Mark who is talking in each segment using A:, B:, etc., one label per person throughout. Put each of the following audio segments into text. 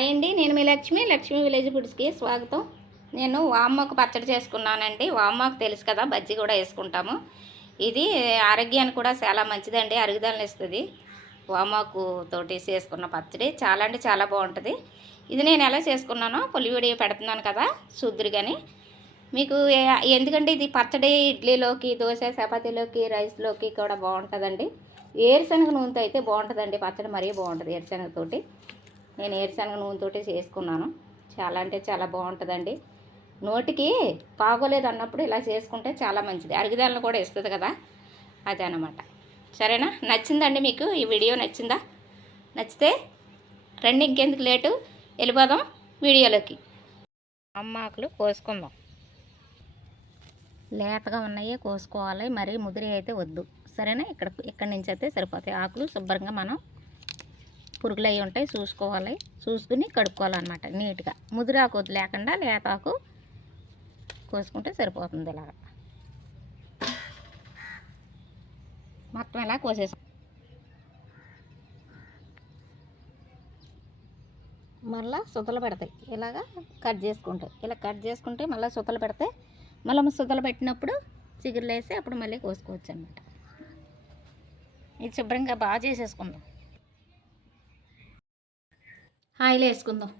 A: అండి నేను మీ లక్ష్మి లక్ష్మి విలేజ్ ఫుడ్స్కి స్వాగతం. నేను వామ్మకు పచ్చడి చేసుకున్నానండి. వామ్మకు తెలుసు కదా బజ్జీ కూడా వేసుకుంటాము. ఇది ఆరోగ్యానికి కూడా చాలా మంచిదండి అరుగుదలను ఇస్తుంది. వామాకు తోటి చేసుకున్న పచ్చడి చాలా అంటే చాలా బాగుంటుంది. ఇది నేను ఎలా చేసుకున్నానో పొలి వీడియో పెడుతున్నాను కదా చూద్దురు కానీ మీకు ఎందుకంటే ఇది పచ్చడి ఇడ్లీలోకి దోశ చపాతీలోకి రైస్లోకి కూడా బాగుంటుందండి. ఏరుశనగ నూనెతో అయితే బాగుంటుందండి పచ్చడి మరీ బాగుంటుంది ఏరుశనగతోటి నేను ఏరుశనగ నూనెతోటే చేసుకున్నాను. చాలా అంటే చాలా బాగుంటుందండి. నోటికి బాగోలేదు అన్నప్పుడు ఇలా చేసుకుంటే చాలా మంచిది. అరుగుదలను కూడా ఇస్తుంది కదా అదే అనమాట సరేనా? నచ్చిందండి మీకు? ఈ వీడియో నచ్చిందా? నచ్చితే రండి ఇంకెందుకు లేటు? వెళ్ళిపోదాం వీడియోలోకి. అమ్మాకులు కోసుకుందాం. లేతగా ఉన్నాయి కోసుకోవాలి మరీ ముదిరి అయితే వద్దు. సరేనా? ఇక్కడ ఇక్కడి నుంచి అయితే సరిపోతాయి. ఆకులు శుభ్రంగా మనం పురుగులు అవి ఉంటాయి చూసుకోవాలి. చూసుకుని కడుక్కోవాలన్నమాట నీట్గా. ముదిరాకు లేకుండా లేతాకు కోసుకుంటే సరిపోతుంది ఇలాగ. మొత్తం ఇలా కోసేసు మళ్ళా సుతలు పెడతాయి. ఇలాగా కట్ చేసుకుంటే ఇలా కట్ చేసుకుంటే మళ్ళీ సుతలు పెడతాయి మళ్ళీ సుతలు పెట్టినప్పుడు చిగురులు వేసి అప్పుడు మళ్ళీ కోసుకోవచ్చు అనమాట ఇది శుభ్రంగా బాగా చేసేసుకుందాం. ఆయిల్ వేసుకుందాం.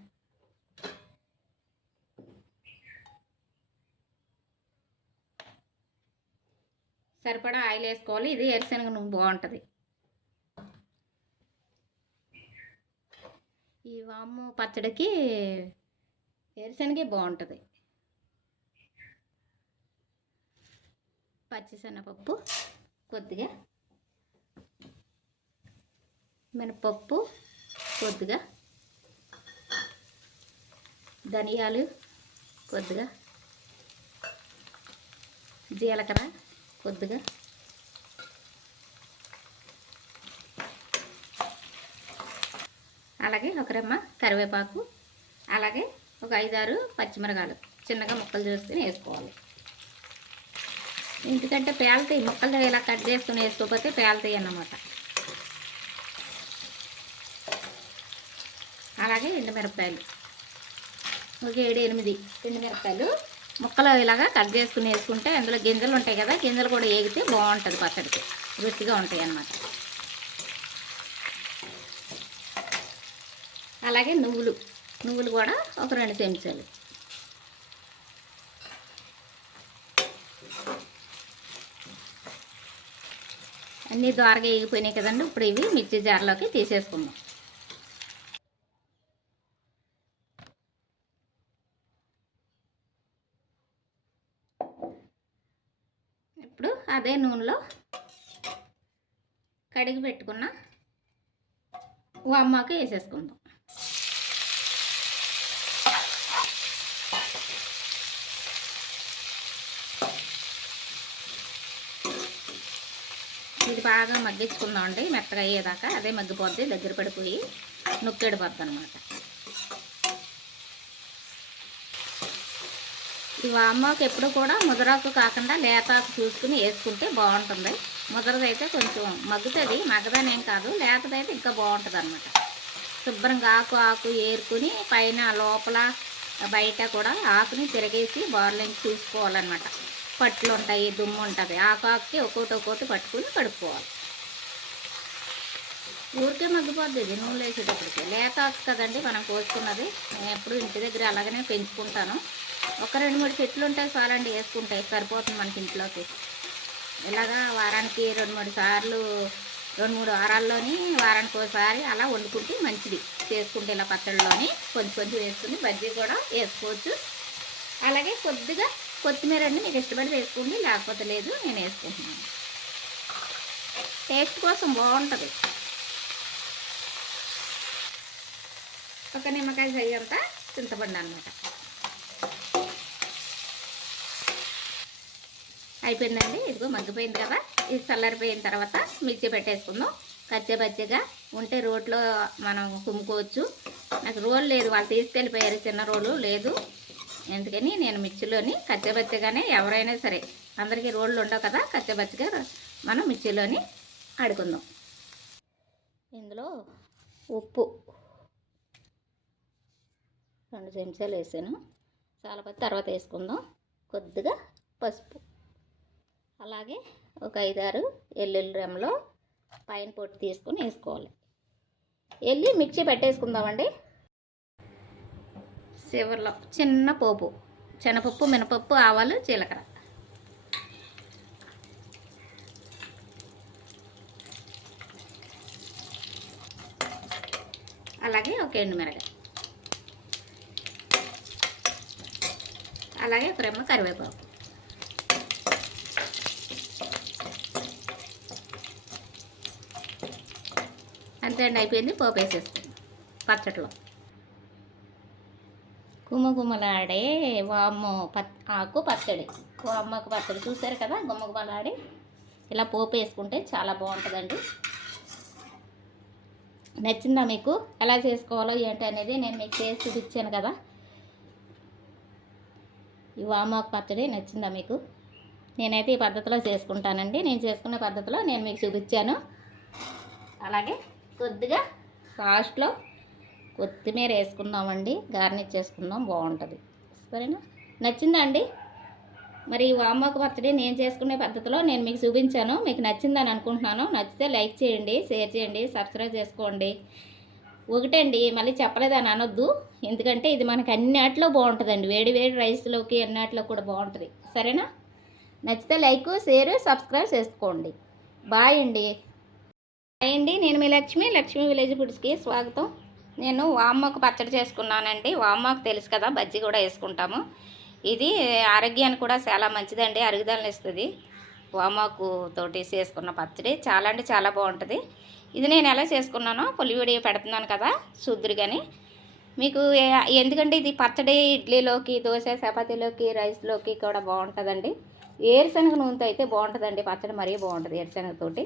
A: సరిపడా ఆయిల్ వేసుకోవాలి. ఇది ఎరిశనగ నూనె బాగుంటుంది. ఈ వాము పచ్చడికి వేరుశనగే బాగుంటుంది. పచ్చిశనగపప్పు కొద్దిగా మినపప్పు కొద్దిగా ధనియాలు కొద్దిగా జీలకర్ర కొద్దిగా అలాగే ఒక రెమ్మ కరివేపాకు అలాగే ఒక ఐదారు పచ్చిమిరకాయలు. చిన్నగా ముక్కలు చేసుకుని వేసుకోవాలి. ఎందుకంటే పేలతాయి ముక్కలు ఇలా కట్ చేసుకుని వేసుకోకపోతే పేలతాయి అన్నమాట. అలాగే ఎండుమిరపకాయలు. ఒక ఏడు ఎనిమిది ఎండుమిరపకాయలు ముక్కలు ఇలాగా కట్ చేసుకుని వేసుకుంటే అందులో గింజలు ఉంటాయి కదా గింజలు కూడా ఏగితే బాగుంటుంది పచ్చడికి. రుచిగా ఉంటాయి అన్నమాట. అలాగే నువ్వులు. నువ్వులు కూడా ఒక రెండు చెంచాలు. అన్నీ ద్వారగా వేగిపోయినాయి కదండి ఇప్పుడు ఇవి మిర్చి జార్లోకి తీసేసుకుందాం. ఇప్పుడు అదే నూనెలో కడిగి పెట్టుకున్న వామ్మాకు వేసేసుకుందాం. ఇది బాగా మగ్గించుకుందాం అండి మెత్తగా అయ్యేదాకా అదే మగ్గిపోద్ది దగ్గర పడిపోయి నొక్కెడిపోద్ది అనమాట ఈ వామాకు ఎప్పుడు కూడా ముదరాకు కాకుండా లేతాకు చూసుకుని వేసుకుంటే బాగుంటుంది. ముదరదైతే కొంచెం మగ్గుతుంది మగ్గదనేం కాదు లేతదైతే ఇంకా బాగుంటుంది అనమాట శుభ్రంగా ఆకు ఆకు ఏరుకుని పైన లోపల బయట కూడా ఆకుని తిరగేసి బార్లించి చూసుకోవాలన్నమాట. పట్లు ఉంటాయి దుమ్ము ఉంటుంది. ఆకు ఆకుకి ఒక్కోటి ఒక్కోటి పట్టుకుని కడుక్కోవాలి. ఊరికే మగ్గిపోద్ది ఇది నూనె వేసేటప్పటికి లేత ఆకు కదండి మనం కోసుకున్నది. నేను ఎప్పుడు ఇంటి దగ్గర అలాగనే పెంచుకుంటాను. ఒక రెండు మూడు చెట్లు ఉంటాయి చాలండి వేసుకుంటాయి సరిపోతుంది మనకి ఇంట్లోకి. ఇలాగా వారానికి రెండు మూడు సార్లు రెండు మూడు వారాల్లోని వారానికి ఒకసారి అలా వండుకుంటే మంచిది. చేసుకుంటే ఇలా పచ్చడిలోని కొంచెం కొంచెం వేసుకుని బజ్జీ కూడా వేసుకోవచ్చు. అలాగే కొద్దిగా కొత్తిమీర అండి మీకు ఇష్టపడి వేసుకోండి లేకపోతే లేదు నేను వేసుకుంటున్నాను. టేస్ట్ కోసం బాగుంటుంది. ఒక నిమ్మకాయ సైజ్ అంతా చింతపండు అనమాట అయిపోయిందండి. ఇదిగో మగ్గిపోయింది కదా. ఇది చల్లారిపోయిన తర్వాత మిర్చి పెట్టేసుకుందాం. కచ్చే పచ్చిగా ఉంటే రోట్లో మనం కుమ్ముకోవచ్చు. నాకు రోల్ లేదు. వాళ్ళు తీసుకెళ్ళిపోయారు చిన్న రోలు. లేదు. ఎందుకని నేను మిర్చిలోని కచ్చబచ్చగానే ఎవరైనా సరే అందరికీ రోళ్ళు ఉండవు కదా. కచ్చబచ్చగా మనం మిర్చిలోని ఆడుకుందాం ఇందులో ఉప్పు రెండు చెంచాలు వేసాను. చాలా పత్తి తర్వాత వేసుకుందాం. కొద్దిగా పసుపు. అలాగే ఒక ఐదారు ఎల్లుల్లి రెమ్మలో పైన పొట్టు తీసుకొని వేసుకోవాలి. వెళ్ళి మిర్చి పెట్టేసుకుందామండి. చివరిలో చిన్న పోపు శనపప్పు మినపప్పు ఆవాలు జీలకర్ర. అలాగే ఒక ఎండుమిరగ అలాగే ఒక రెమ్మ కరివేపాకు. అంతే అండి అయిపోయింది పోపు వేసేస్తాను పచ్చట్లో. గుమగుమలాడే వామ్మ పత్ ఆకు పచ్చడి. వామ్మకు పచ్చడి చూసారు కదా గుమగుమలాడి ఇలా పోపు వేసుకుంటే చాలా బాగుంటుందండి. నచ్చిందా మీకు? ఎలా చేసుకోవాలో ఏంటి అనేది నేను మీకు చేసి చూపించాను కదా. ఈ వామాకు పచ్చడి నచ్చిందా మీకు? నేనైతే ఈ పద్ధతిలో చేసుకుంటానండి. నేను చేసుకునే పద్ధతిలో నేను మీకు చూపించాను. అలాగే కొద్దిగా లాస్ట్లో కొత్తిమీర వేసుకుందామండి గార్నిష్ చేసుకుందాం బాగుంటుంది. సరేనా? నచ్చిందా అండి మరి ఈ వామాకు పచ్చడి నేను చేసుకునే పద్ధతిలో నేను మీకు చూపించాను. మీకు నచ్చిందని అనుకుంటున్నాను. నచ్చితే లైక్ చేయండి షేర్ చేయండి సబ్స్క్రైబ్ చేసుకోండి. ఒకటండి మళ్ళీ చెప్పలేదని అనొద్దు. ఎందుకంటే ఇది మనకి అన్నిట్లో బాగుంటుందండి. వేడి వేడి రైస్లోకి అన్నిట్లో కూడా బాగుంటుంది. సరేనా? నచ్చితే లైక్ షేర్ సబ్స్క్రైబ్ చేసుకోండి. బాయ్ అండి. హాయ్ అండి నేను మీ లక్ష్మి లక్ష్మి విలేజ్ ఫుడ్స్కి స్వాగతం. నేను వామ్మకు పచ్చడి చేసుకున్నానండి. వామ్మకు తెలుసు కదా బజ్జీ కూడా వేసుకుంటాము. ఇది ఆరోగ్యానికి కూడా చాలా మంచిదండి అరుగుదలను ఇస్తుంది. వామాకు తోటి చేసుకున్న పచ్చడి చాలా అంటే చాలా బాగుంటుంది. ఇది నేను ఎలా చేసుకున్నానో పులివిడి వీడియో పెడుతున్నాను కదా చూద్దురు కానీ మీకు ఎందుకంటే ఇది పచ్చడి ఇడ్లీలోకి దోశ చపాతీలోకి రైస్లోకి కూడా బాగుంటుందండి. ఏరుశనగ నూనెతో అయితే బాగుంటుందండి పచ్చడి మరీ బాగుంటుంది ఏరుశనగతోటి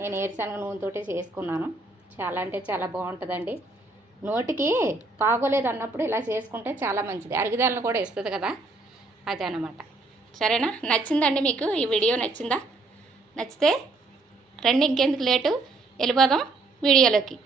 A: నేను ఏరుశనగ నూనెతో చేసుకున్నాను. చాలా అంటే చాలా బాగుంటుందండి. నోటికి బాగోలేదు అన్నప్పుడు ఇలా చేసుకుంటే చాలా మంచిది. అరుగుదలను కూడా ఇస్తుంది కదా అదే అనమాట సరేనా? నచ్చిందండి మీకు ఈ వీడియో నచ్చిందా? నచ్చితే రండి ఇంకెందుకు లేటు? వెళ్ళిపోదాం వీడియోలోకి.